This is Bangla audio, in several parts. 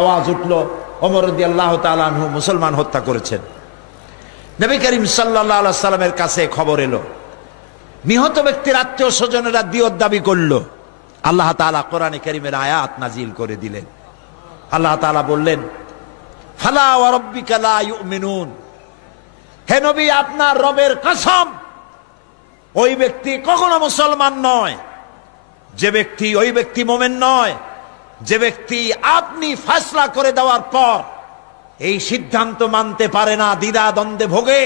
আওয়াজ উঠলো, ওমর রাদিয়াল্লাহু তাআলা আনহু মুসলমান হত্যা করেছেন। নবী করিম সাল্লাল্লাহু আলাইহি সাল্লামের কাছে খবর এলো, নিহত ব্যক্তির আত্মীয় স্বজনেরা দিয়ত দাবি করলো। আল্লাহ তাআলা কোরআনে কারীমের আয়াত নাজিল করে দিলেন। আল্লাহ তাআলা বললেন, ফালা ওয়া রাব্বিকা লা ইউমিনুন, হে নবী আপনার রবের কসম, ওই ব্যক্তি কখনো মুসলমান নয়, ওই ব্যক্তি মুমিন নয় যে ব্যক্তি আপনি ফয়সালা করে দেওয়ার পর এই সিদ্ধান্ত মানতে পারে না, দ্বিধা দ্বন্দ্বে ভোগে,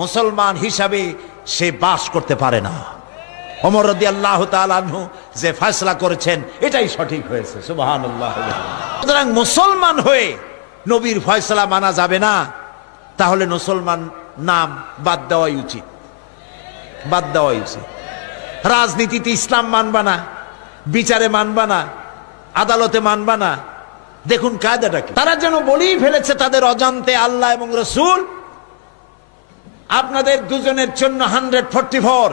মুসলমান হিসাবে সে বাস করতে পারে না। ওমর রাদিয়াল্লাহু তাআলা আনহু যে ফয়সালা করেছেন এটাই সঠিক হয়েছে, সুবহানাল্লাহ। সুতরাং মুসলমান হয়ে নবীর ফয়সালা মানা যাবে না, তাহলে মুসলমান নাম বাদ দেওয়াই উচিত, বাদ দেওয়াই উচিত। রাজনীতিতে ইসলাম মানবা না, বিচারে মানবা না, আদালতে মানবা না। দেখুন কায়দাটা কি, তারা যেন বলেই ফেলেছে তাদের অজান্তে আল্লাহ এবং রাসূল আপনাদের দুজনের জন্য 144,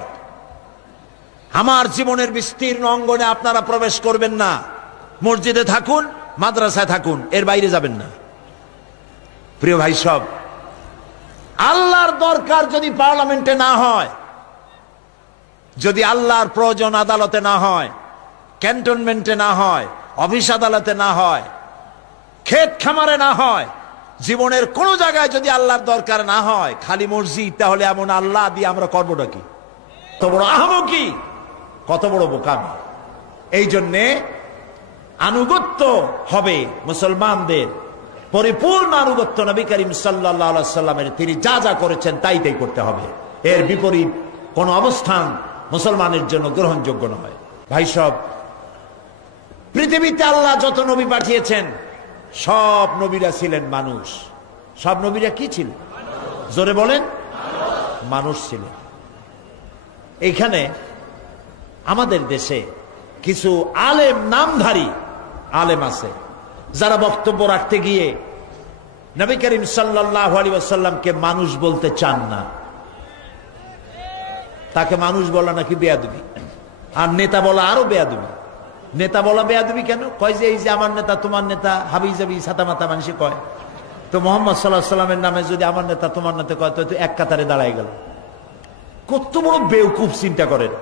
আমার জীবনের বিস্তীর্ণ অঙ্গনে আপনারা প্রবেশ করবেন না, মসজিদে থাকুন, মাদ্রাসায় থাকুন, এর বাইরে যাবেন না। প্রিয় ভাই সব, আল্লাহর দরকার যদি পার্লামেন্টে না হয়, যদি আল্লাহর প্রয়োজন আদালতে না হয়, ক্যান্টনমেন্টে না হয়, অফিস আদালতে না হয়, ক্ষেত খামারে না হয়, জীবনের কোন জায়গায় যদি আল্লাহর দরকার না হয়, খালি মসজিদ, তাহলে এমন আল্লাহ দিয়ে আমরা করবোটা কি? কত বড় আহমকি, কত বড় বোকামি। এই জন্যে আনুগত্য হবে মুসলমানদের, পরিপূর্ণ আনুগত্য নবী করিম সাল্লাল্লাহু আলাইহি সাল্লামের, তিনি যা যা করেছেন তাই তাই করতে হবে। এর বিপরীত কোন অবস্থান মুসলমানের জন্য গ্রহণযোগ্য নয়। ভাই সব, পৃথিবীতে আল্লাহ যত নবী পাঠিয়েছেন সব নবীরা ছিলেন মানুষ। সব নবীরা কি ছিলেন? জোরে বলেন, মানুষ ছিলেন। এইখানে আমাদের দেশে কিছু আলেম, নামধারী আলেম আছে, যারা বক্তব্য রাখতে গিয়ে নবী করিম সাল্লাল্লাহু আলাইহি ওয়াসাল্লামকে মানুষ বলতে চান না। তাকে মানুষ বলা নাকি বেয়াদবি, আর নেতা বলা আরো বেয়াদবি। নেতা বলা বেয়াদবি কেন? কয় যে এই যে আমার নেতা, তোমার নেতা, হাবি জাবি ছাতা মাথা মানুষে কয়। তো মোহাম্মদ সাল্লাল্লাহু আলাইহি সাল্লামের নামে যদি আমার নেতা তোমার নেতা কয়, তো এক কাতারে দাঁড়ায় গেল। কত বড় বেওকুফ, চিন্তা করেন।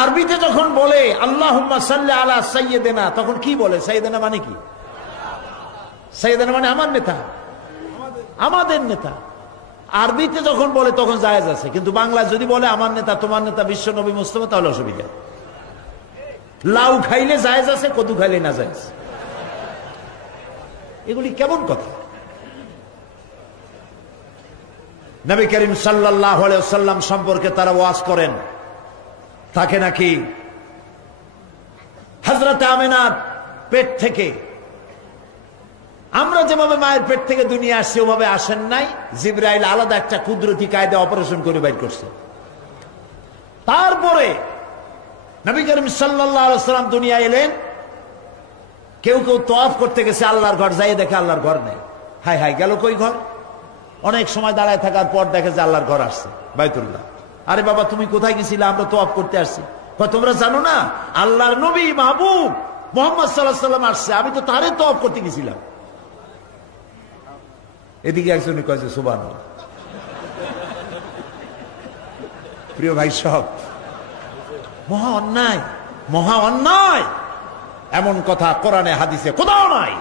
আরবিতে যখন বলে আল্লাহুম্মা সাল্লি আলা সাইয়্যিদিনা, তখন কি বলে? সাইয়্যিদিনা মানে কি? সাইয়্যিদিনা মানে আমার নেতা, আমাদের নেতা। আরবিতে যখন বলে তখন জায়েজ আছে, কিন্তু বাংলায় যদি বলে আমার নেতা, তোমার নেতা, বিশ্ব নবী মুস্তাফা, তাহলে অসুবিধা। লাউ খাইলে জায়েজ আছে, কদু খাইলে না জায়েজ। এগুলি কেমন কথা? নবী করিম সাল্লাল্লাহু আলাইহি ওয়াসাল্লাম সম্পর্কে তারা ওয়াজ করেন, তাকে নাকি হযরত আমিনার পেট থেকে, আমরা যেভাবে মায়ের পেট থেকে দুনিয়া আসছে ওভাবে আসেন নাই, জিবরাইল আলাদা একটা কুদরতি কায়দা অপারেশন করে বাইর করছে। তারপরে নবী করিম সাল্লাল্লাহু আলাইহি ওয়াসাল্লাম দুনিয়া এলেন। কেউ কেউ তওয়াফ করতে গেছে আল্লাহর ঘর, যাই দেখে আল্লাহর ঘর নেই। হায় হায়, গেল কই ঘর? অনেক সময় দাঁড়ায় থাকার পর দেখে যে আল্লাহর ঘর আসছে, বাইতুল্লাহ। আরে বাবা, তুমি কোথায় গেছিলে? আমরা তওয়াফ করতে আসছি। তোমরা জানো না আল্লাহর নবী মাহবুব মুহাম্মদ সাল্লাল্লাহু আলাইহি ওয়াসাল্লাম আসছে, আমি তো তারে তওয়াফ করতে গেছিলাম। এদিকে একজন কয়েছে সুবহানাল্লাহ। প্রিয় ভাই সব, মহা অন্যায়, মহা অন্যায়। এমন কথা কোরআনে হাদিসে কোথাও নাই।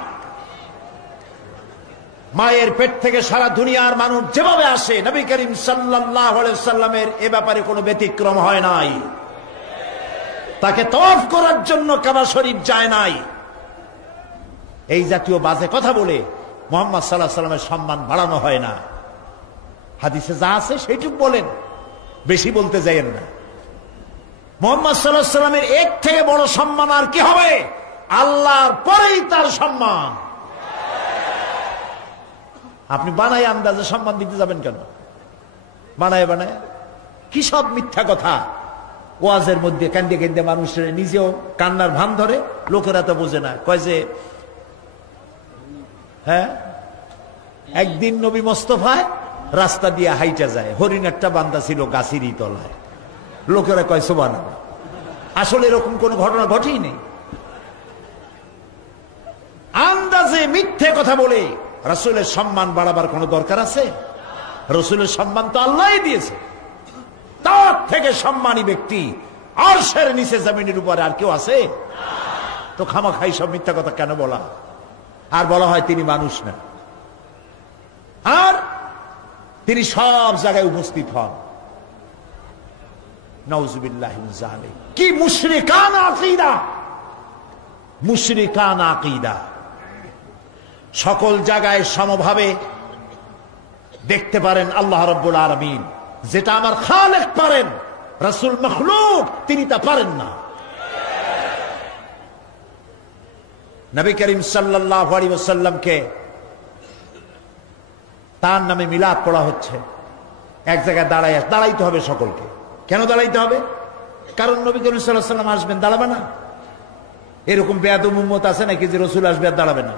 মায়ের পেট থেকে সারা দুনিয়ার মানুষ যেভাবে আসে, নবী করিম সাল্লাল্লাহু আলাইহি ওয়াসাল্লামের এ ব্যাপারে কোনো ব্যতিক্রম হয় নাই। তাকে তওয়াফ করার জন্য কাবা শরীফ যায় নাই। এই জাতীয় বাজে কথা বলে মুহাম্মদ সাল্লাল্লাহু আলাইহি ওয়াসাল্লামের সম্মান বাড়ানো হয় না। হাদিসে যা আছে সেইটুকু বলেন, বেশি বলতে যাইয়েন না। মুহাম্মদ সাল্লাল্লাহু আলাইহি ওয়াসাল্লামের এক থেকে বড় সম্মান আর কি হবে? আল্লাহর পরেই তার সম্মান। আপনি বানায় আন্দাজে সম্মান দিতে যাবেন কেন? বানায় বানায় কি সব মিথ্যা কথা। ওয়াজের মধ্যে কান্দে কান্দে মানুষের নিজেও কান্নার ভান ধরে, লোকেরা তো বোঝে না। কয় যে হ্যাঁ, একদিন নবী মোস্তফায় রাস্তা দিয়ে হাইটা যায়, হরিণ একটা বান্দা ছিল গাছেরই তলায়। লোকেরা কয় সুবহানাল্লাহ। আসলে এরকম কোন ঘটনা ঘটেই নেই। আন্দাজে মিথ্যে কথা বলে রাসূলের সম্মান বাড়াবার কোনো দরকার আছে? রাসূলের সম্মান তো আল্লাহই দিয়েছে। তার থেকে সম্মানী ব্যক্তি আরশের নিচে জমিনের উপরে আর কেউ আছে? তো খামাখাই সব মিথ্যা কথা কেন বলা? আর বলা হয় তিনি মানুষ না, আর তিনি সব জায়গায় উপস্থিত হন। নাউযুবিল্লাহি মিন যালিক। কি মুশরিকানা আকীদা! মুশরিকানা আকীদা। সকল জায়গায় সমভাবে দেখতে পারেন আল্লাহ রাব্বুল আলামিন। যেটা আমার খালেক পারেন, রাসূল মাখলুক তিনি তা পারেন না। নবী করিম সাল্লাল্লাহু আলাইহি ওয়াসাল্লামকে তার নামে মিলাদ পড়া হচ্ছে। এক জায়গায় দাঁড়াইতে হবে সকলকে। কেন দাঁড়াইতে হবে? কারণ নবী করিম সাল্লাল্লাহু আলাইহি ওয়াসাল্লাম আসবেন, দাঁড়াবে না? এরকম বেয়াদব উম্মত আছে নাকি যে রাসূল আসবে আর দাঁড়াবে না?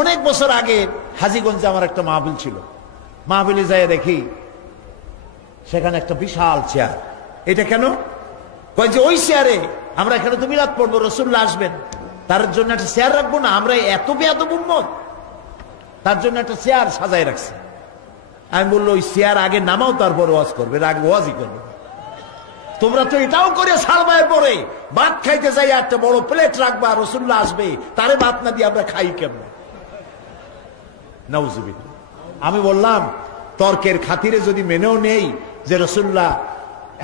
অনেক বছর আগে হাজীগঞ্জে আমার একটা মাহফিল ছিল। মাহফিলে যাই দেখি সেখানে একটা বিশাল চেয়ার। এটা কেন? কয় যে ওই চেয়ারে আমরা এখানে তো মিলাদ পড়বো, রাসূলুল্লাহ আসবেন, তার জন্য একটা চেয়ার রাখবো না? আমরা এত বেয়াদব উম্মত, তার জন্য একটা চেয়ার সাজায় রাখছে। আমি বললো ওই চেয়ার আগে নামাও, তারপর ওয়াজ করবে, আগে ওয়াজই করবে। তোমরা তো এটাও করে সালবায়ের পরে ভাত খাইতে যাই একটা বড় প্লেট রাখবা, রাসূলুল্লাহ আসবে, তারে ভাত না দিয়ে আমরা খাই কেমন? নাউযুবিল্লাহ। আমি বললাম তর্কের খাতিরে যদি মেনেও নেই যে রাসূলুল্লাহ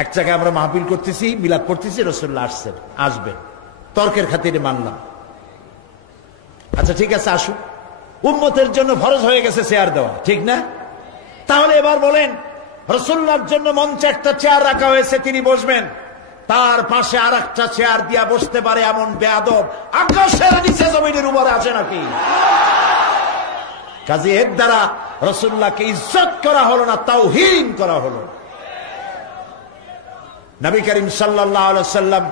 এক জায়গায় আমরা মাহফিল করতেছি, মিলাদ পড়তেছি, রাসূলুল্লাহ আসছেন, আসবেন, তর্কের খাতিরে মানলাম। আচ্ছা ঠিক আছে, আসুন। উম্মতের জন্য ফরজ হয়ে গেছে চেয়ার দেওয়া, ঠিক না? তাহলে এবার বলেন, রাসূলুল্লাহর জন্য মঞ্চে একটা চেয়ার রাখা হয়েছে, তিনি বসবেন, তার পাশে আর একটা চেয়ার দিয়া বসতে পারে এমন বেয়াদব আকাশের নিচে জমিনের উপরে আছে নাকি? কাজে এর দ্বারা রাসূলুল্লাহকে ইজ্জত করা হলো না, তাওহীন করা হলো। নবী করিম সাল্লাল্লাহু আলাইহি ওয়াসাল্লাম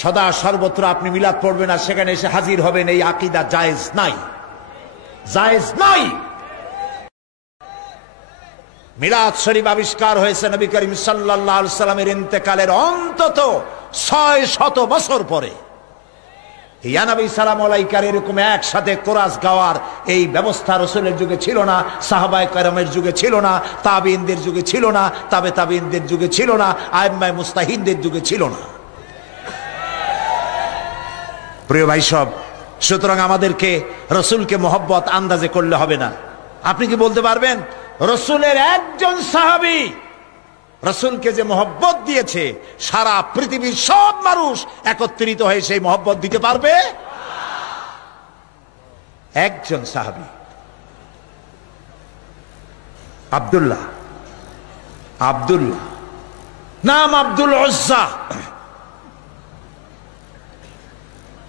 সদা সর্বত্র আপনি মিলাদ পড়বেন আর সেখানে এসে হাজির হবেন, এই আকীদা জায়েজ নাই, জায়েজ নাই। মিলাদ শরীফ আবিষ্কার হয়েছে নবী করিম সাল্লাল্লাহু আলাইহি ওয়াসাল্লামের ইন্তেকালের অন্তত 600 বছর পরে। ইয়া নবী সালামু আলাইকা এরকম একসাথে কোরাস গাওয়ার এই ব্যবস্থা রাসূলের যুগে ছিল না, সাহাবায়ে কেরামের যুগে ছিল না, তাবিঈনদের যুগে ছিল না, তাবে তাবিঈনদের যুগে ছিল না, আইম্মায়ে মুস্তাহিনদের যুগে ছিল না। প্রিয় ভাই সব, সুতরাং আমাদেরকে রাসূলকে মহব্বত আন্দাজে করলে হবে না। আপনি কি বলতে পারবেন রাসূলের একজন সাহাবী রাসূলকে যে মহব্বত দিয়েছে সারা পৃথিবীর সব মানুষ একত্রিত হয়ে সেই মহব্বত দিতে পারবে? একজন সাহাবী, আব্দুল্লাহ নাম আব্দুল উজ্জা।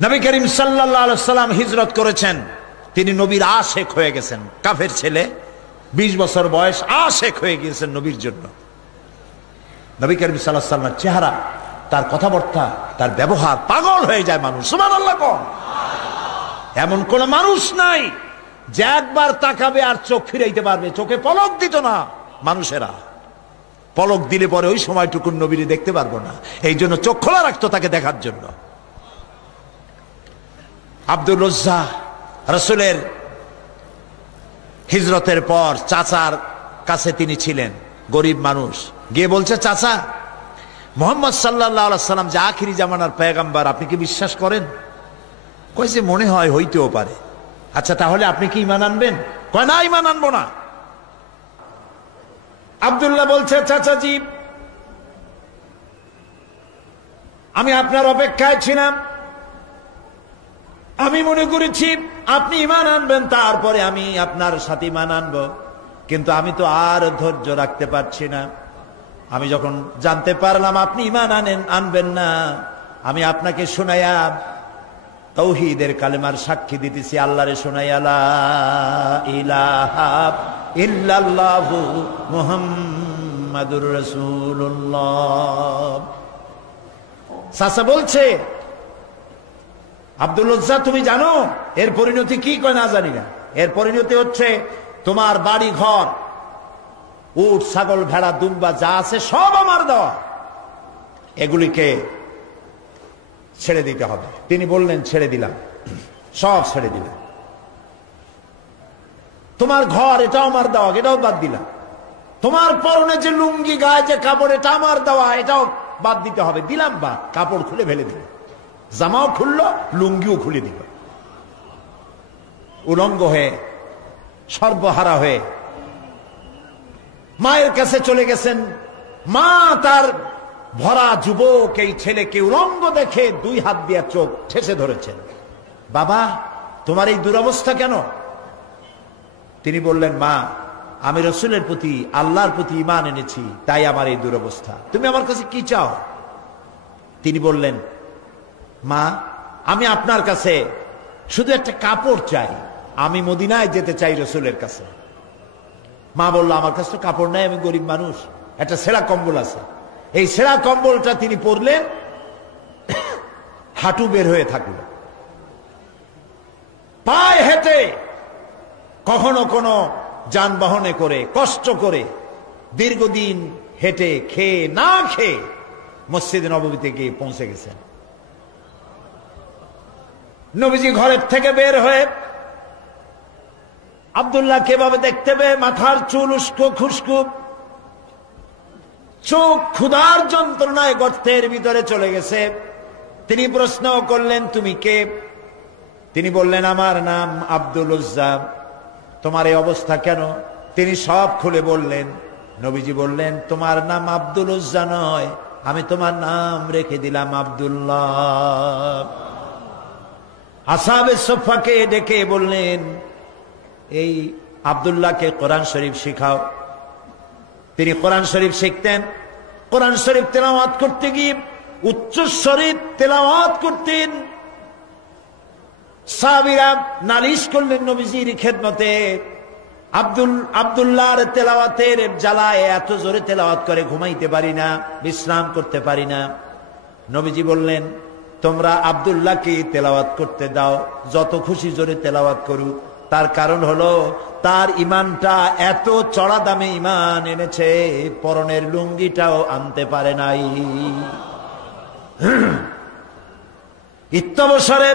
নবী করিম সাল্লাল্লাহু আলাইহি ওয়াসাল্লাম হিজরত করেছেন, তিনি নবীর আশেক হয়ে গেছেন। কাফের ছেলে, 20 বছর বয়স, আশেক হয়ে গিয়েছেন নবীর জন্য। নবী করিম সাল্লাল্লাহু আলাইহি ওয়াসাল্লামের চেহারা, তার কথাবার্তা, তার ব্যবহার, পাগল হয়ে যায় মানুষ। সুবহানাল্লাহ কোন? এমন কোন মানুষ নাই যে একবার তাকাবে আর চোখ ফিরাইতে পারবে। চোখে পলক দিত না মানুষেরা, পলক দিলে পরে ওই সময়টুকু নবীরে দেখতে পারবো না, এই জন্য চোখ খোলা রাখতো তাকে দেখার জন্য। আব্দুল উজ্জা রাসূলের হিজরতের পর চাচার কাছে তিনি ছিলেন, গরিব মানুষ। গিয়ে বলছে, চাচা, মুহাম্মদ সাল্লাল্লাহু আলাইহি ওয়াসাল্লাম যে আখিরি জামানার পয়গম্বর, আপনি কি বিশ্বাস করেন? কইছে মনে হয়, হইতেও পারে। আচ্ছা তাহলে আপনি কি ঈমান আনবেন? কয় না, ঈমান আনবো না। আব্দুল্লাহ বলছে, চাচাজি আমি আপনার অপেক্ষায় ছিলাম, আমি মনে করেছি আপনি ঈমান আনবেন, তারপরে আমি আপনার সাথে ঈমান আনবো, কিন্তু আমি তো আর ধৈর্য রাখতে পারছি না। আমি যখন জানতে পারলাম আপনি ঈমান আনবেন না, আমি আপনাকে শুনাইয়া তাওহীদের কালেমার সাক্ষী দিতেছি, আল্লাহরে শুনাইয়া লা ইলাহা ইল্লাল্লাহু মুহাম্মাদুর রাসূলুল্লাহ। চাচা বলছে, আব্দুল উজ্জা তুমি জানো এর পরিণতি কি? কয় না, জানি না। এর পরিণতি হচ্ছে তোমার বাড়ি ঘর, উট, ছাগল, ভেড়া, দুম্বা যা আছে সব আমার দেওয়া, এগুলিকে ছেড়ে দিতে হবে। তিনি বললেন, ছেড়ে দিলাম। সব ছেড়ে দিলাম। তোমার ঘর এটাও আমার দেওয়া, এটাও বাদ দিলাম। তোমার পরনে যে লুঙ্গি, গায়ে যে কাপড়, এটা আমার দেওয়া, এটাও বাদ দিতে হবে। দিলাম বাদ, কাপড় খুলে ফেলে দিল, জামাও খুললো, লুঙ্গিও খুলে দিল। উলঙ্গ হয়ে, সর্বহারা হয়ে মায়ের কাছে চলে গেছেন। মা তার ভরা যুবক এই ছেলেকে উলঙ্গ দেখে 2 হাত দিয়ে চোখ ঠেসে ধরেছেন। বাবা, তোমার এই দুরবস্থা কেন? তিনি বললেন, মা, আমি রসুলের প্রতি, আল্লাহর প্রতি ঈমান এনেছি, তাই আমার এই দুরবস্থা। তুমি আমার কাছে কি চাও? তিনি বললেন, মা, আমি আপনার কাছে শুধু একটা কাপড় চাই, আমি মদিনায় যেতে চাই রসুলের কাছে। মা বলল, আমার কাছে তো কাপড় নাই, আমি গরিব মানুষ, একটা ছেঁড়া কম্বল আছে। এই ছেঁড়া কম্বলটা তিনি পরলেন, হাঁটু বের হয়ে থাকল। পায়ে হেঁটে, কখনো কোনো যানবাহনে করে, কষ্ট করে, দীর্ঘদিন হেঁটে, খেয়ে না খেয়ে মসজিদ নববীতে গিয়ে পৌঁছে গেছেন। নবীজি ঘরের থেকে বের হয়ে আব্দুল্লাহ কেভাবে দেখতে পেয়ে মাথার চুল উস্কো খুস্কো, চোখ ক্ষুধার যন্ত্রণায় গর্তের ভিতরে চলে গেছে। তিনি প্রশ্ন করলেন, তুমি কে? তিনি বললেন, আমার নাম আব্দুল উজ্জা। তোমার এই অবস্থা কেন? তিনি সব খুলে বললেন। নবীজি বললেন, তোমার নাম আব্দুল উজ্জা নয়, আমি তোমার নাম রেখে দিলাম আব্দুল্লাহ। আসহাবে সুফফাকে ডেকে বললেন, এই আব্দুল্লাহকে কোরআন শরীফ শিখাও। তিনি কোরআন শরীফ শিখতেন। কোরআন শরীফ তেলাওয়াত করতে গিয়ে উচ্চস্বরে তেলাওয়াত করতেন। সাহাবীরা নালিশ করলেন নবীজির খেদমতে, আব্দুল্লাহর তেলাওয়াতের জ্বালায় এত জোরে তেলাওয়াত করে ঘুমাইতে পারি না, বিশ্রাম করতে পারি না। নবীজি বললেন, তোমরা আব্দুল্লাহকে তেলাওয়াত করতে দাও, যত খুশি জোরে তেলাওয়াত করুক। তার কারণ হলো তার ইমানটা এত চড়া দামে ইমান এনেছে, পরনের লুঙ্গিটাও আনতে পারে নাই। ইত্যবসরে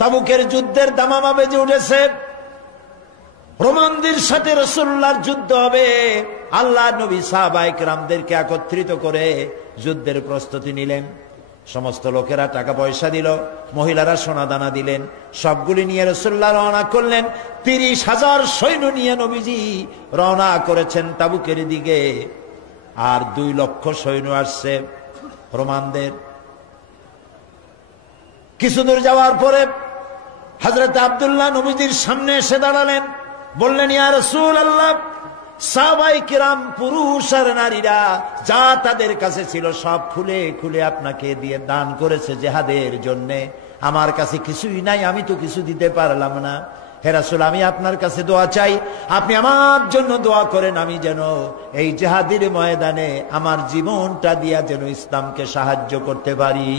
তাবুকের যুদ্ধের দামামা বেজে উঠেছে। রোমানদের সাথে রাসূলুল্লাহর যুদ্ধ হবে। আল্লাহ নবী সাহাবায়ে কেরামদেরকে একত্রিত করে যুদ্ধের প্রস্তুতি নিলেন। সমস্ত লোকেরা টাকা পয়সা দিল, মহিলারা সোনা দানা দিলেন। সবগুলি নিয়ে রাসূলুল্লাহ রওনা করলেন। 30,000 সৈন্য নিয়ে নবীজি রওনা করেছেন তাবুকের দিকে। আর 2 লক্ষ সৈন্য আসছে রোমানদের। কিছু দূর যাওয়ার পরে হযরত আব্দুল্লাহ নবীজির সামনে এসে দাঁড়ালেন। বললেন, ইয়া রাসূলুল্লাহ, সাহাবায়ে কিরাম পুরুষ আর নারীরা যা তাদের কাছে ছিল সব খুলে খুলে আপনাকে দিয়ে দান করেছে জিহাদের জন্য। আমার কাছে কিছুই নাই, আমি তো কিছু দিতে পারলাম না। হে রাসূল, আমি আপনার কাছে দোয়া চাই, আপনি আমার জন্য দোয়া করেন, আমি যেন এই জিহাদের ময়দানে আমার জীবনটা দিয়া যেন ইসলামকে সাহায্য করতে পারি।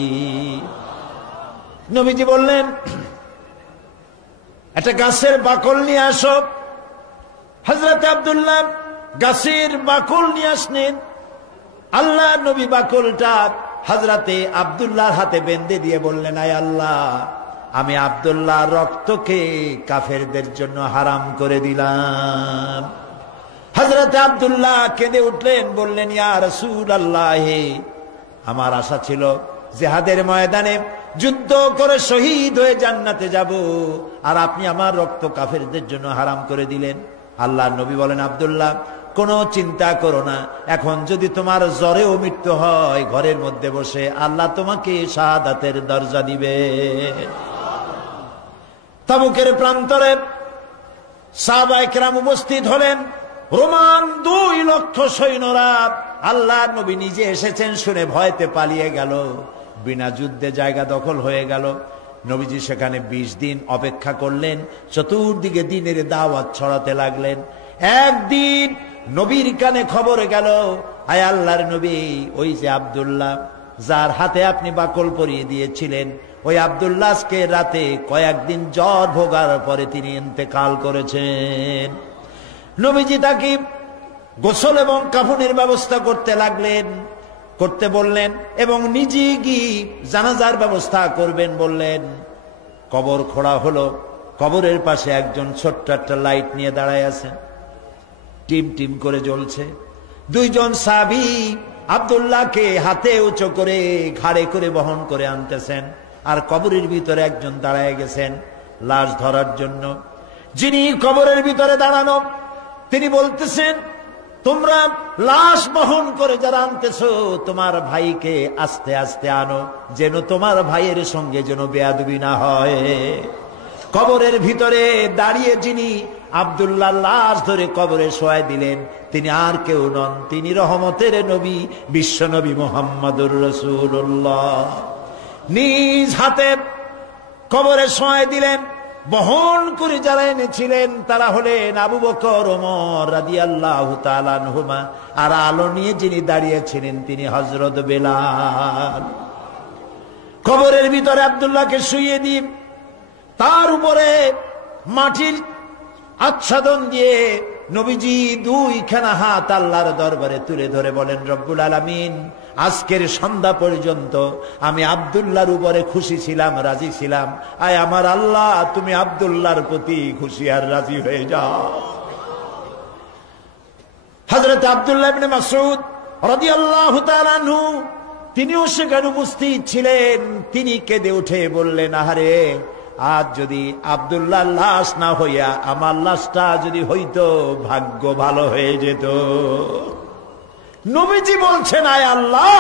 নবীজি বললেন, একটা গাছের বাকল নিয়ে আসো। হযরত আব্দুল্লাহ গাছের বাকল নিয়ে আসলেন। আল্লাহ নবী বাকলটা হযরতে আব্দুল্লাহর হাতে বেঁধে দিয়ে বললেন, আয় আল্লাহ, আমি আব্দুল্লাহ রক্তকে কাফেরদের জন্য হারাম করে দিলাম। হযরতে আব্দুল্লাহ কেঁদে উঠলেন, বললেন, ইয়া রাসূলুল্লাহ, আমার আশা ছিল জিহাদের ময়দানে যুদ্ধ করে শহীদ হয়ে জান্নাতে যাব, আর আপনি আমার রক্ত কাফেরদের জন্য হারাম করে দিলেন। আল্লাহর নবী বলেন, আব্দুল্লাহ, কোনো চিন্তা করো না, এখন যদি তোমার জ্বরেও মৃত্যু হয়, ঘরের মধ্যে বসে আল্লাহ তোমাকে শাহাদাতের দরজা দিবে। তাবুকের প্রান্তরে সাহাবায়ে কেরাম উপস্থিত হলেন। রোমান 2 লক্ষ সৈন্যরা, আল্লাহর নবী নিজে এসেছেন শুনে ভয়তে পালিয়ে গেল। বিনা যুদ্ধে জায়গা দখল হয়ে গেল। নবীজি সেখানে 20 দিন অপেক্ষা করলেন। চতুর্দিকে দ্বীনের দাওয়াত ছড়াতে লাগলেন। একদিন নবীর কানে খবর গেল, আয় আল্লাহর নবী, ওই যে আব্দুল্লাহ যার হাতে আপনি বাকল পরিয়ে দিয়েছিলেন, ওই আব্দুল্লাহ আজকে রাতে কয়েকদিন জ্বর ভোগার পরে তিনি ইন্তেকাল করেছেন। নবীজি তাকে গোসল এবং কাফনের ব্যবস্থা করতে লাগলেন, করতে বললেন, এবং নিজে গিয়ে জানাজার ব্যবস্থা করবেন বললেন। কবর খোঁড়া হলো, কবরের পাশে একজন ছোট্ট একটা লাইট নিয়ে দাঁড়ায় আছেন, টিম টিম করে জ্বলছে। দুইজন সাহাবী আব্দুল্লাহকে হাতে উঁচু করে ঘাড়ে করে বহন করে আনতেছেন, আর কবরের ভিতরে একজন দাঁড়ায় গেছেন লাশ ধরার জন্য। যিনি কবরের ভিতরে দাঁড়ানো তিনি বলতেছেন, তোমরা লাশ বহন করে যারা আনতেছো তোমার ভাইকে আস্তে আস্তে আনো, যেন তোমার ভাইয়ের সঙ্গে যেন বেয়াদবি না হয়। কবরের ভিতরে দাঁড়িয়ে যিনি আব্দুল্লাহ লাশ ধরে কবরে শোয়াই দিলেন তিনি আর কেউ নন, তিনি রহমতের নবী বিশ্ব নবী মুহাম্মদুর রাসূলুল্লাহ। নিজ হাতে কবরে শোয়াই দিলেন। বহন করে যারা এনেছিলেন তারা হলেন আবু বকর, ওমর রাদিয়াল্লাহু তাআলা আনহুমা, আর আলো নিয়ে যিনি দাঁড়িয়েছিলেন তিনি হযরত বেলাল। কবরের ভিতরে আব্দুল্লাহকে শুইয়ে দিয়ে তার উপরে মাটির আচ্ছাদন দিয়ে নবীজি দুইখানা হাত আল্লাহর দরবারে তুলে ধরে বলেন, রব্বুল আলামিন, আজকের সন্ধ্যা পর্যন্ত আমি আব্দুল্লাহর উপরে খুশি ছিলাম, রাজি ছিলাম। আয় আমার আল্লাহ, তুমি আব্দুল্লাহর প্রতি খুশি আর রাজি হয়ে যাও। হযরত আব্দুল্লাহ ইবনে মাসউদ রাদিয়াল্লাহু তাআলা আনহু তিনিও সেখানে উপস্থিত ছিলেন। তিনি কেঁদে উঠে বললেন, আহারে, আজ যদি আব্দুল্লাহ লাশ না হইয়া আমার লাশটা যদি হইতো ভাগ্য ভালো হয়ে যেত। নবীজি বলছেন, আয় আল্লাহ,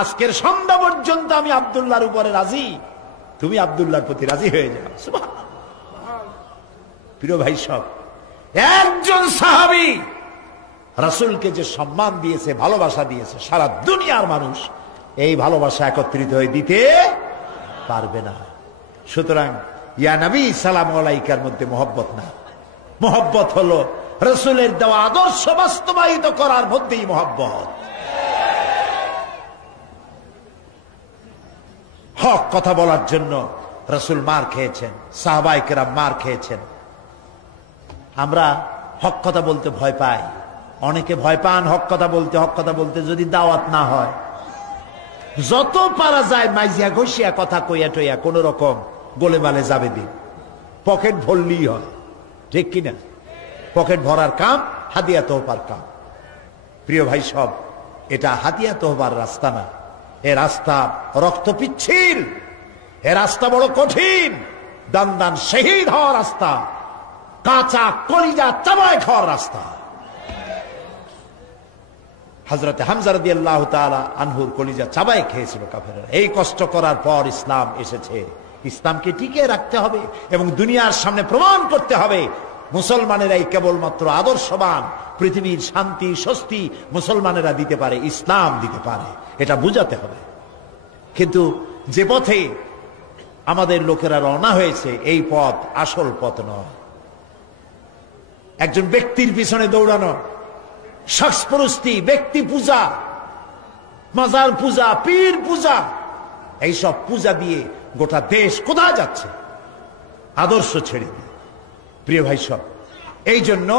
আজকের সন্ধ্যা পর্যন্ত আমি আব্দুল্লাহর উপরে রাজি, তুমি আব্দুল্লাহর প্রতি রাজি হয়ে যাও। সুবহানাল্লাহ। প্রিয় ভাই সব, একজন সাহাবী রাসূলকে যে সম্মান দিয়েছে, ভালোবাসা দিয়েছে, সারা দুনিয়ার মানুষ এই ভালোবাসা একত্রিত হয়ে দিতে পারবে না। সুতরাং ইয়া নবী সালাম আলাইকার মধ্যে মহব্বত না, মহব্বত হলো রাসূলের দেওয়া আদর্শ বাস্তবায়িত করার মধ্যেই মহব্বত। হক কথা বলার জন্য রাসূল মার খেয়েছেন, সাহাবায়ে কেরাম মার খেয়েছেন। আমরা হক কথা বলতে ভয় পাই, অনেকে ভয় পান হক কথা বলতে। হক কথা বলতে যদি দাওয়াত না হয়, যত পারা যায় মাইজিয়া ঘষিয়া কথা কইয়া টইয়া কোন রকম গোলে মালে যাবে দিন, পকেট ভরলেই হয়, ঠিক কিনা? পকেট ভরার কাম হাদিয়া তোহবার কাম। প্রিয় ভাই সব, এটা হাদিয়া তোহবার রাস্তা না, এ রাস্তা রক্ত পিচ্ছিল, এ রাস্তা বড় কঠিন, দান দান শহীদ হওয়ার রাস্তা, কাঁচা কলিজা চাবায় খাওয়ার রাস্তা। হযরত হামজা রাদিয়াল্লাহু তাআলা আনহুর কলিজা চাবায় খেয়েছিল কাফেররা। এই কষ্ট করার পর ইসলাম এসেছে। ইসলামকে টিকিয়ে রাখতে হবে এবং দুনিয়ার সামনে প্রমাণ করতে হবে মুসলমানেরাই কেবলমাত্র আদর্শবান, পৃথিবীর শান্তি স্বস্তি মুসলমানেরা দিতে পারে, ইসলাম দিতে পারে, এটা বুঝাতে হবে। কিন্তু যে পথে আমাদের লোকেরা রওনা হয়েছে এই পথ আসল পথ নয়। একজন ব্যক্তির পিছনে দৌড়ানো, শখসপরস্তি, ব্যক্তি পূজা, মাজার পূজা, পীর পূজা, এইসব পূজা দিয়ে গোটা দেশ কোথায় যাচ্ছে? আদর্শ ছেড়ে দিয়ে। প্রিয় ভাই সব, এই জন্য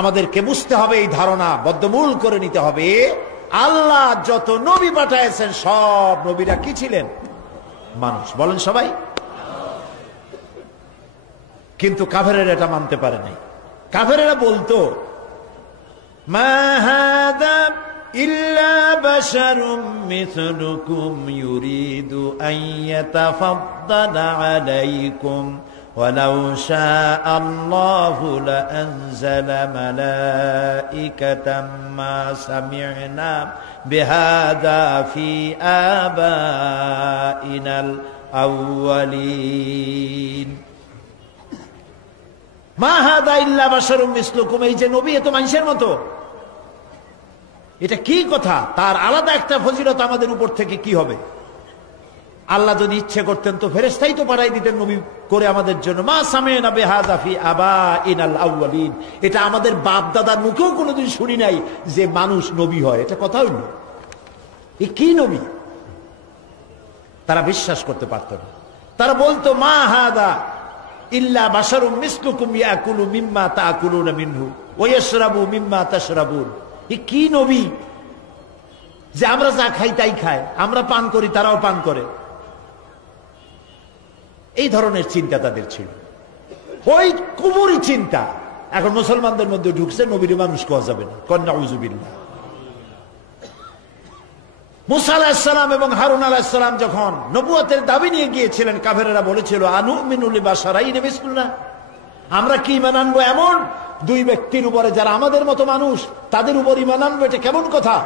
আমাদেরকে বুঝতে হবে, এই ধারণা বদ্ধমূল করে নিতে হবে, আল্লাহ যত নবী পাঠাইছেন সব নবীরা কি ছিলেন? মানুষ। বলেন সবাই। কিন্তু কাফেরেরা এটা মানতে পারে নাই। কাফেরেরা বলতো, মা হাদা ইল্লা বাশারুম মিসলুকুম ইউরিদু আন ইয়াতাফাদ্দালা আলাইকুম ওয়ালাউ শাআল্লাহু লাআনজালা মালাইকাতাম মা সামি'না বিহাদা ফি আবাইনাল আউয়ালিন। মা হাদা ইল্লা বাশারুম মিসলুকুম, এই যে নবী, এ তো মানুষের মতো। এটা কি কথা? তার আলাদা একটা ফজিলত আমাদের উপর থেকে কি হবে? আল্লাহ যদি ইচ্ছে করতেন তো ফেরেশতাই তো পাঠাই দিতেন নবী করে আমাদের জন্য। মা সামি'না বিহাযা ফি আবাইনাল আউয়ালিন, এটা আমাদের বাপ দাদার মুখেও কোনোদিন শুনি নাই যে মানুষ নবী হয়। এটা কথা হইল? এ কি নবী? তারা বিশ্বাস করতে পারত না। তারা বলতো, মা হাদা ইল্লা বাশারুম মিসলুকুম ইয়াকুলু মিম্মা তাকুলুনা মিনহু ওয়া ইয়াশরাবু মিম্মা তাশরাবুন। এ কি নবী যে আমরা যা খাই তাই খায়, আমরা পান করি তারাও পান করে? এই ধরনের চিন্তা তাদের ছিল, ওই কুবুরি চিন্তা এখন মুসলমানদের মধ্যে ঢুকছে। নবীর মানুষ কোয়া যাবে না, কন্যা উজুবিল্লাহ। মুসা আলাইহিস সালাম এবং হারুন আলাইহিস সালাম যখন নবুয়তের দাবি নিয়ে গিয়েছিলেন, কাফেরেরা বলেছিল আনুমিনু লিবাশারাইনি মিসলুনা, আমরা কি ঈমান আনবো এমন দুই ব্যক্তির উপরে যারা আমাদের মতো মানুষ, তাদের উপর ঈমান আনবো, এটা কেমন কথা?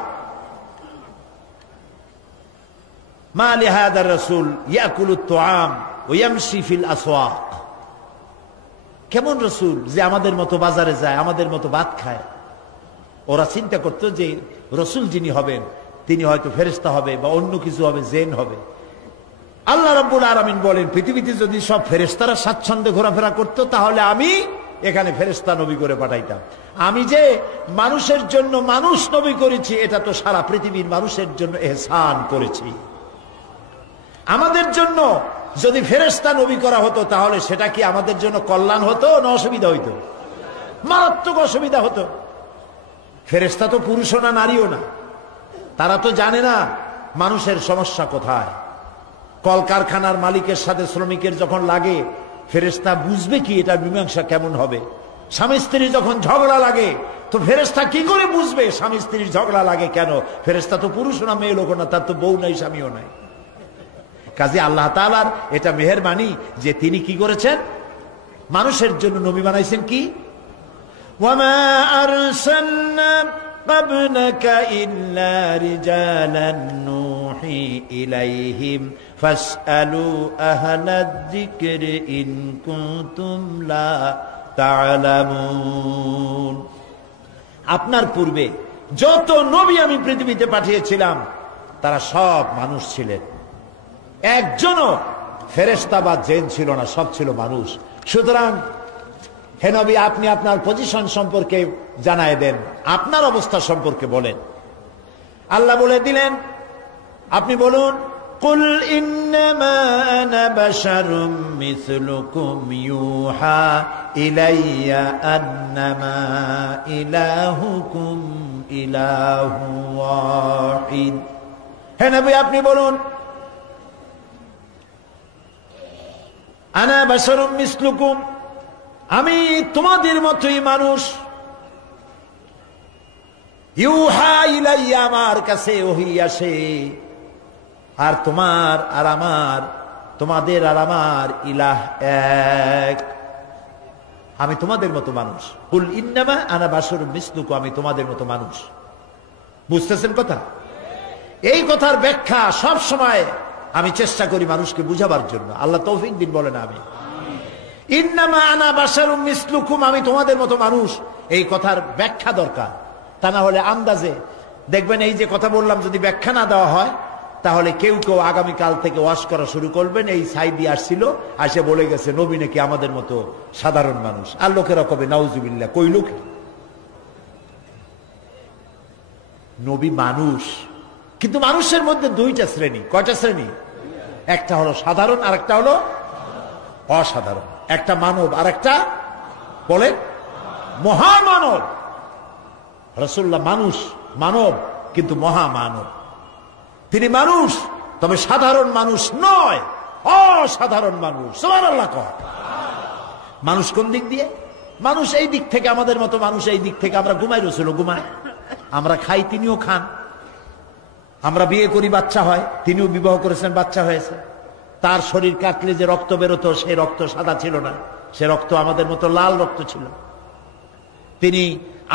মা লিহাদার রাসূল ইয়াকুলুত তুআম ওয়া ইয়ামশি ফিল আসওয়াক, কেমন রাসূল যে আমাদের মতো বাজারে যায়, আমাদের মতো ভাত খায়। ওরা চিন্তা করতো যে রাসূল যিনি হবেন তিনি হয়তো ফেরেশতা হবে বা অন্য কিছু হবে, জিন হবে। আল্লাহ রাব্বুল আলামিন বলেন, পৃথিবীতে যদি সব ফেরেশতারা স্বাচ্ছন্দ্যে ঘোরাফেরা করতো তাহলে আমি এখানে ফেরেশতা নবী করে পাঠাইতাম। আমি যে মানুষের জন্য মানুষ নবী করেছি, এটা তো সারা পৃথিবীর মানুষের জন্য ইহসান করেছি। আমাদের জন্য যদি ফেরেশতা নবী করা হতো তাহলে সেটা কি আমাদের জন্য কল্যাণ হতো না অসুবিধা হইতো? মারাত্মক অসুবিধা হতো। ফেরেশতা তো পুরুষও না নারীও না, তারা তো জানে না মানুষের সমস্যা কোথায়। কলকারখানার মালিকের সাথে শ্রমিকের যখন লাগে, ফেরেশতা বুঝবে কি এটা মীমাংসা কেমন হবে? স্বামী স্ত্রীর যখন ঝগড়া লাগে তো ফেরেশতা কি করে বুঝবে স্বামী স্ত্রীর ঝগড়া লাগে কেন? ফেরেশতা তো পুরুষও না মেয়ে লোকও না, তার তো বউ নাই স্বামীও নাই। কাজে আল্লাহ তাআলার এটা মেহেরবানি যে তিনি কি করেছেন, মানুষের জন্য নবী বানাইছেন। কি ওয়ামা আরসালনা ক্বাবলাকা ইল্লা রিজালান নূহি ইলাইহিম ফাসআলু আহলাদ যিকরি ইন কুনতুম লা তা'লামুন। আপনার পূর্বে যত নবী আমি পৃথিবীতে পাঠিয়েছিলাম তারা সব মানুষ ছিলেন, একজনও ফেরেশতা বা জিন ছিল না, সব ছিল মানুষ। সুতরাং হে নবী, আপনি আপনার পজিশন সম্পর্কে জানায় দেন, আপনার অবস্থা সম্পর্কে বলেন। আল্লাহ বলে দিলেন, আপনি বলুন, কুল ইন্নামা আনা বাশারুম মিসলুকুম ইউহা ইলাইয়া আন্নামা ইলাহুকুম ইলাহু ওয়াহিদ। হে নবী, আপনি বলুন, আনা বাশারুম মিসলুকুম, আমি তোমাদের মতোই মানুষ। ইউহা ইলাইয়া, আমার কাছে ওহী আসে। আর তোমার আর আমার, তোমাদের আর আমার ইলাহ এক, আমি তোমাদের মতো মানুষ। কুল ইন্নামা আনা বাশারুম মিসলুকুম, আমি তোমাদের মতো মানুষ। বুঝতেছেন কথা? এই কথার ব্যাখ্যা সব সময় আমি চেষ্টা করি মানুষকে বুঝাবার জন্য। আল্লাহ তৌফিক দিন, বলেন আমি। ইন্নামা আনা বাশারুম মিসলুকুম, আমি তোমাদের মতো মানুষ, এই কথার ব্যাখ্যা দরকার। তা না হলে আন্দাজে দেখবেন এই যে কথা বললাম, যদি ব্যাখ্যা না দেওয়া হয় তাহলে কেউ কেউ আগামীকাল থেকে ওয়াশ করা শুরু করবেন, এই সাইদি আসছিল, আসে বলে গেছে নবী নাকি আমাদের মতো সাধারণ মানুষ। আর লোকেরা কবে নাউজুবিল্লাহ, কই লোক? নবী মানুষ, কিন্তু মানুষের মধ্যে দুইটা শ্রেণী। কয়টা শ্রেণী? একটা হলো সাধারণ আর একটা হলো অসাধারণ। একটা মানব আর একটা বলেন মহামানব। রাসূলুল্লাহ মানুষ, মানব কিন্তু মহামানব। তিনি মানুষ, তবে সাধারণ মানুষ নয়, অসাধারণ মানুষ। সুবহানাল্লাহ কয়। মানুষ কোন দিক দিয়ে? মানুষ এই দিক থেকে আমাদের মতো মানুষ, এই দিক থেকে আমরা ঘুমাই, রাসূলও ঘুমায়, আমরা খাই, তিনিও খান, আমরা বিয়ে করি, বাচ্চা হয়, তিনিও বিবাহ করেছেন, বাচ্চা হয়েছে। তার শরীর কাটলে যে রক্ত বেরোতো, সেই রক্ত সাদা ছিল না, সে রক্ত আমাদের মতো লাল রক্ত ছিল। তিনি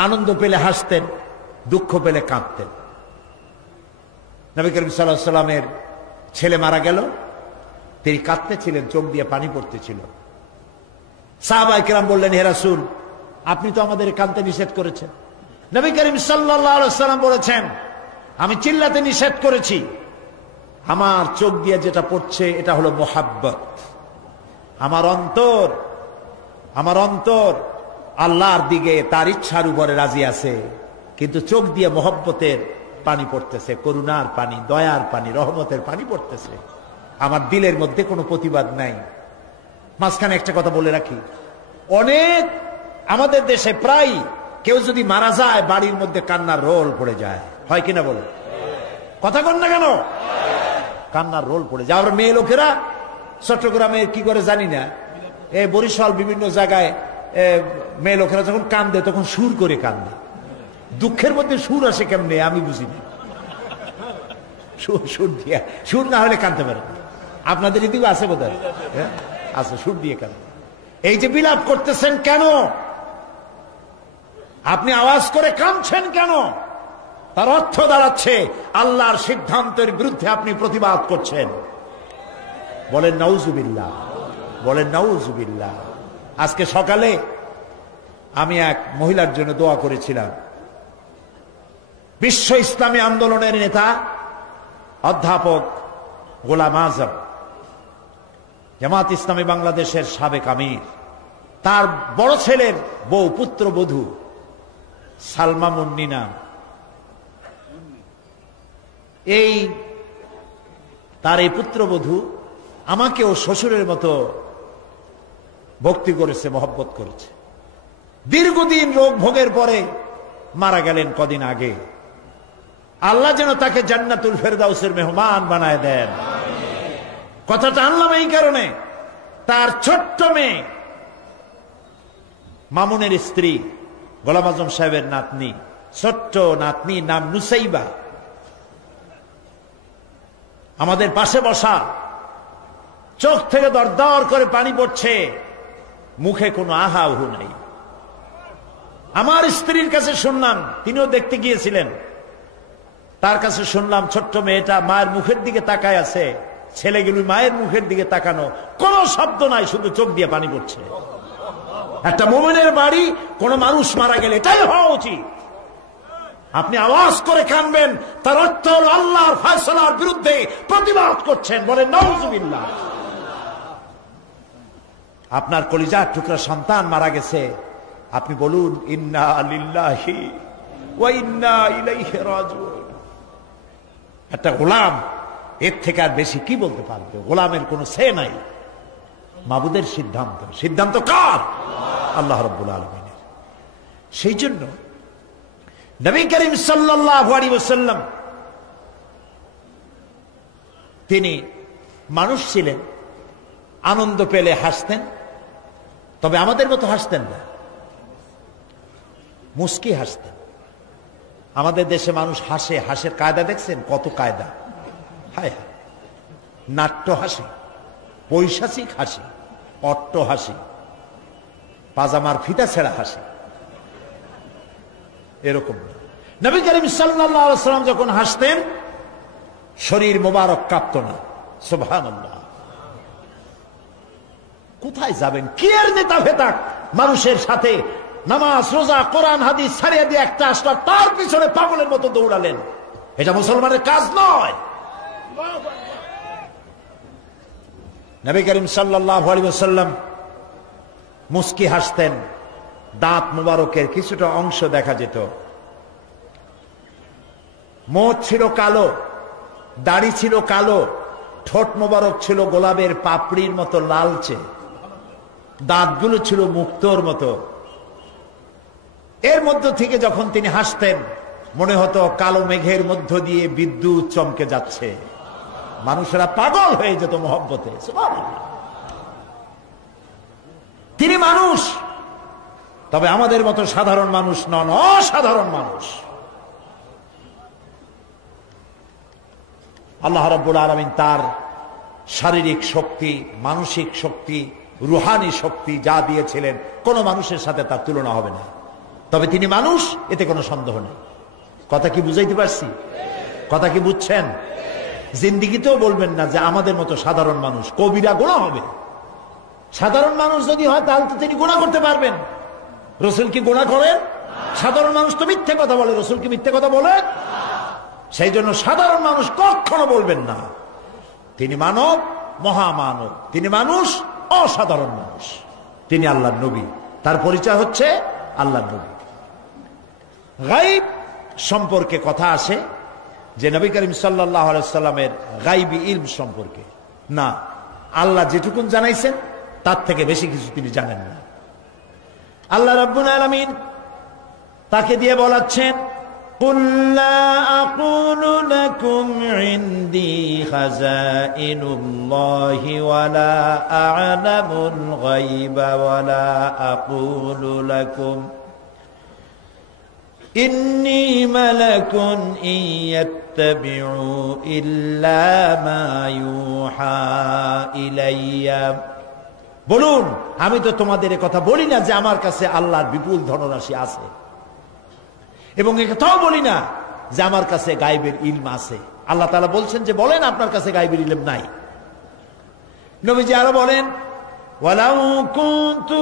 আনন্দ পেলে হাসতেন, দুঃখ পেলে কাঁদতেন। নবী করিম সাল্লাল্লাহু আলাইহি ওয়াসাল্লামের ছেলে মারা গেল, তিনি কাঁদতেছিলেন, চোখ দিয়ে পানি পড়তেছিল। সাহাবায়ে কেরাম বললেন, হে রাসূল, আপনি তো আমাদের কাঁদতে নিষেধ করেছেন। নবী করিম সাল্লাল্লাহু আলাইহি ওয়াসাল্লাম বলেছেন, আমি চিল্লাতে নিষেধ করেছি, আমার চোখ দিয়ে যেটা পড়ছে এটা হলো মোহাব্বত। আমার অন্তর আল্লাহর দিকে, তার ইচ্ছার উপরে রাজি আছে, কিন্তু চোখ দিয়ে মোহব্বতের পানি পড়তেছে, করুণার পানি, দয়ার পানি, রহমতের পানি পড়তেছে। আমার দিলের মধ্যে কোনো প্রতিবাদ নাই। মাঝখানে একটা কথা বলে রাখি, অনেক আমাদের দেশে প্রায় কেউ যদি মারা যায় বাড়ির মধ্যে কান্নার রোল পড়ে যায়, হয় কিনা বলে? কথা কন না কেন? কান্নার রোল পড়ে যায়। আর মেয়ে লোকেরা চট্টগ্রামে কি করে জানি না, বরিশাল বিভিন্ন জায়গায় মেয়ে লোকেরা যখন কান্দে তখন সুর করে কান্দে। দুঃখের মধ্যে সুর আসে কেমনে আমি বুঝি না। সুর দিয়া, সুর না হলে কাঁদতে পারে। আপনাদের এদিকে আছে বোধ হয়, আছে, সুর দিয়ে কাঁদে। এই যে বিলাপ করতেছেন কেন, আপনি আওয়াজ করে কাঁদছেন কেন? তার অর্থ দাঁড়াচ্ছে আল্লাহর সিদ্ধান্তের বিরুদ্ধে আপনি প্রতিবাদ করছেন। বলেন নাউজুবিল্লাহ, বলেন নাউজুবিল্লাহ। আজকে সকালে আমি এক মহিলার জন্য দোয়া করেছিলাম। বিশ্ব ইসলামী আন্দোলনের নেতা অধ্যাপক গোলাম আজম, জামাত ইসলামী বাংলাদেশের সাবেক আমির, তার বড় ছেলের বউ, পুত্রবধূ সালমা মুন্নি নাম, তার এই পুত্রবধূ আমাকেও শ্বশুরের মতো ভক্তি করেছে, মহব্বত করেছে। দীর্ঘদিন রোগ ভোগের পরে মারা গেলেন কদিন আগে। আল্লাহ যেন তাকে জান্নাতুল ফেরদাউসের মেহমান বানায় দেন। কথাটা আনলাম এই কারণে, তার ছোট্ট মেয়ে মামুনের স্ত্রী গোলাম আজম সাহেবের নাতনি, ছোট্ট নাতনি নাম নুসাইবা, আমাদের পাশে বসা, চোখ থেকে দরদর করে পানি পড়ছে, মুখে কোনো আহা উহু নাই। আমার স্ত্রীর কাছে শুনলাম, তিনিও দেখতে গিয়েছিলেন, তার কাছে শুনলাম ছোট্ট মেয়েটা মায়ের মুখের দিকে তাকায় আছে, ছেলেগুলি মায়ের মুখের দিকে তাকানো, কোনো শব্দ নাই, শুধু চোখ দিয়ে পানি পড়ছে। একটা মুমিনের বাড়ি, কোন মানুষ মারা গেলে এটাই হওয়া উচিত। আপনি আওয়াজ করে কাঁদবেন, তার অর্থ হল আল্লাহর ফয়সালার বিরুদ্ধে প্রতিবাদ করছেন। বলেন নাউজুবিল্লাহ। আপনার কলিজার টুকরা সন্তান মারা গেছে, আপনি বলুন ইন্না লিল্লাহি ওয়া ইন্না ইলাইহি রাজিউন। একটা গোলাম এর থেকে আর বেশি কি বলতে পারবে? গোলামের কোনো সে নাই। মাবুদের সিদ্ধান্ত, সিদ্ধান্ত কার? আল্লাহ রাব্বুল আলামিনের। সেই জন্য নবী করিম সাল্লাল্লাহু আলাইহি ওয়াসাল্লাম তিনি মানুষ ছিলেন, আনন্দ পেলে হাসতেন, তবে আমাদের মতো হাসতেন না, মুস্কি হাসতেন। আমাদের দেশে মানুষ হাসে, হাসের কায়দা দেখছেন? কত কায়দা! হায় হায়, নাট্য হাসি, পৈশাচিক হাসি, অট্ট হাসি, পাজামার ফিতা ছেঁড়া হাসি, এরকম না। নবী করিম সাল্লাল্লাহু আলাইহি ওয়াসাল্লাম যখন হাসতেন শরীর মোবারক কাঁপত না। সুবহানাল্লাহ। কোথায় যাবেন? কি এর নেতা ফেতা মানুষের সাথে নামাজ রোজা কোরআন হাদিস ছাড়িয়ে দিয়ে একটা আসলো, তার পিছনে পাগলের মতো দৌড়ালেন। এটা মুসলমানের কাজ নয়। নবী করিম সাল্লাল্লাহু আলাইহি ওয়াসাল্লাম মুস্কি হাসতেন, দাঁত মুবারকের কিছুটা অংশ দেখা যেত। মোচ ছিল কালো, দাড়ি ছিল কালো, ঠোঁট মোবারক ছিল গোলাপের পাপড়ির মতো লালচে, দাঁতগুলো ছিল মুক্তোর মতো। এর মধ্য থেকে যখন তিনি হাসতেন মনে হতো কালো মেঘের মধ্য দিয়ে বিদ্যুৎ চমকে যাচ্ছে, মানুষেরা পাগল হয়ে যেত মহব্বতে। তিনি মানুষ, তবে আমাদের মতো সাধারণ মানুষ নন, অসাধারণ মানুষ। আল্লাহ রাব্বুল আলামিন তার শারীরিক শক্তি, মানসিক শক্তি, রুহানি শক্তি যা দিয়েছিলেন কোন মানুষের সাথে তার তুলনা হবে না। তবে তিনি মানুষ, এতে কোনো সন্দেহ নেই। কথা কি বুঝাইতে পারছি? কথা কি বুঝছেন? জিন্দিগিতেও বলবেন না যে আমাদের মতো সাধারণ মানুষ, কবিরা গুনাহ হবে। সাধারণ মানুষ যদি হয় তাহলে তো তিনি গুনাহ করতে পারবেন। রাসূল কি গুনাহ করেন? সাধারণ মানুষ তো মিথ্যে কথা বলে, রাসূল কি মিথ্যে কথা বলেন? সেই জন্য সাধারণ মানুষ কখনো বলবেন না। তিনি মানব, মহামানব। তিনি মানুষ, অসাধারণ মানুষ। তিনি আল্লাহর নবী, তার পরিচয় হচ্ছে আল্লাহর নবী। গায়ব সম্পর্কে কথা আসে যে নবী করিম সাল্লাল্লাহু আলাইহি ওয়াসাল্লামের গায়বী ইলম সম্পর্কে না, আল্লাহ যেটুকুন জানাইছেন তার থেকে বেশি কিছু তিনি জানেন না। আল্লাহ রাব্বুল আলামিন তাকে দিয়ে বলাচ্ছেন قل لا أقول لكم عندي خزائن الله ولا أعلم الغيب ولا أقول لكم إني ملك إن يتبع إلا ما يوحى إلي বলুন আমি তো তোমাদের এই কথা বলি না যে আমার কাছে আল্লাহর বিপুল ধনরাশি আছে, এবং এটাও বলি না যে আমার কাছে গায়বের ইলম আছে। আল্লাহ তাআলা বলছেন যে বলেন আপনার কাছে গায়বের ইলম নাই। নবীজি আরো বলেন ওয়ালাউ কুনতু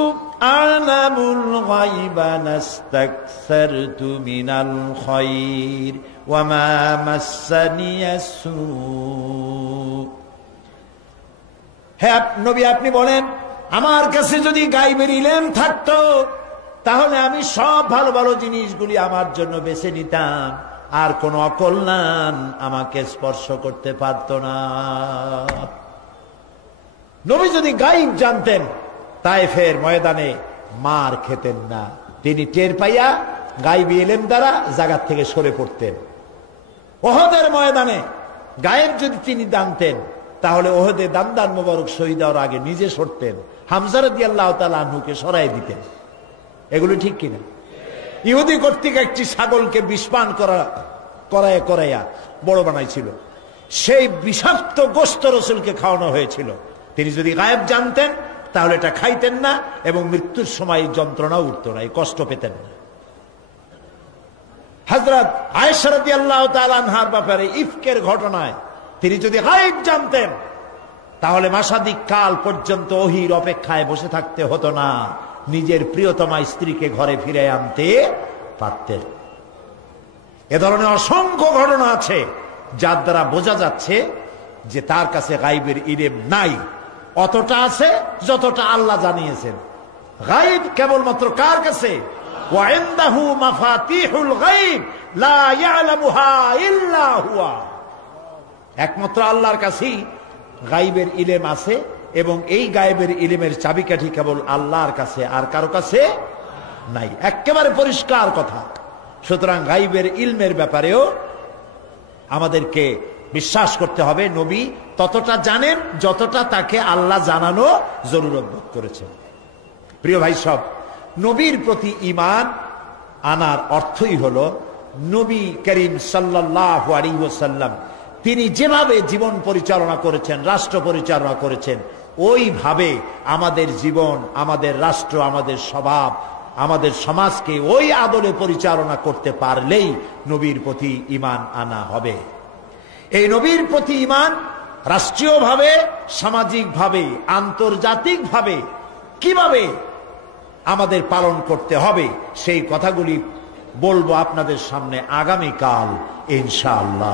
আ'লামুল গায়বা নাস্তাকসারতু মিনাল খায়র ওয়া মা মাসসানিয়াস সু। হ্যাঁ নবী আপনি বলেন আমার কাছে যদি গায়বের ইলম থাকতো তাহলে আমি সব ভালো ভালো জিনিসগুলি আমার জন্য বেছে নিতাম, আর কোন অকল্যাণ আমাকে স্পর্শ করতে পারত না। নবী যদি গায়ব জানতেন তায়েফের ময়দানে মার খেতেন না, তিনি টের পাইয়া গায়বী ইলম দ্বারা জায়গা থেকে সরে পড়তেন। ওহদের ময়দানে গায়েব যদি তিনি জানতেন তাহলে ওহদে দান্দান মোবারক শহীদ হওয়ার আগে নিজে সরতেন, হামজা রাদিয়াল্লাহু তাআলা আনহুকে সরাই দিতেন। এগুলো ঠিক কিনা? ইহুদি কর্তৃক একটি ছাগলকে বিষপান করাইয়া বড় বানাইছিল, সেই বিষাক্ত গোশত রাসূলকে খাওয়ানো হয়েছিল। তিনি যদি গায়েব জানতেন তাহলে এটা খাইতেন না, এবং মৃত্যুর সময় যন্ত্রণা উঠত না, কষ্ট পেতেন না। হযরত আয়েশা রাদিয়াল্লাহু তাআলা আনহার ব্যাপারে ইফকের ঘটনায় তিনি যদি গায়েব জানতেন তাহলে মাসাদিক কাল পর্যন্ত ওহীর অপেক্ষায় বসে থাকতে হতো না, নিজের প্রিয়তমা স্ত্রীকে ঘরে ফিরে আনতে পারতেন। এ ধরনের অসংখ্য ঘটনা আছে যার দ্বারা বোঝা যাচ্ছে যে তার কাছে গায়বের ইলম নাই। অতটা আছে যতটা আল্লাহ জানিয়েছেন। গায়ব কেবলমাত্র কার কাছে? ওয়া ইনদাহু মাফাতিহুল গায়ব লা ইয়ালামুহা ইল্লা হুয়া। একমাত্র আল্লাহর কাছেই গায়বের ইলম আছে, এবং এই গায়েবের ইলমের চাবিকাঠি কেবল আল্লাহর কাছে, আর কারো কাছে নাই। একেবারে পরিষ্কার কথা। সুতরাং গায়েবের ইলমের ব্যাপারেও আমাদেরকে বিশ্বাস করতে হবে নবী ততটা জানেন যতটা তাকে আল্লাহ জানানো জরুরত বোধ করেছেন। প্রিয় ভাই সব, নবীর প্রতি ঈমান আনার অর্থই হলো নবী করিম সাল্লাল্লাহু আলাইহি ওয়াসাল্লাম তিনি যেভাবে জীবন পরিচালনা করেছেন, রাষ্ট্র পরিচালনা করেছেন, ওইভাবে আমাদের জীবন, আমাদের রাষ্ট্র, আমাদের স্বভাব, আমাদের সমাজকে ওই আদলে পরিচালনা করতে পারলেই নবীর প্রতি ঈমান আনা হবে। এই নবীর প্রতি ঈমান রাষ্ট্রীয়ভাবে, সামাজিকভাবে, আন্তর্জাতিকভাবে কিভাবে আমাদের পালন করতে হবে সেই কথাগুলি বলবো আপনাদের সামনে আগামীকাল ইনশাআল্লাহ।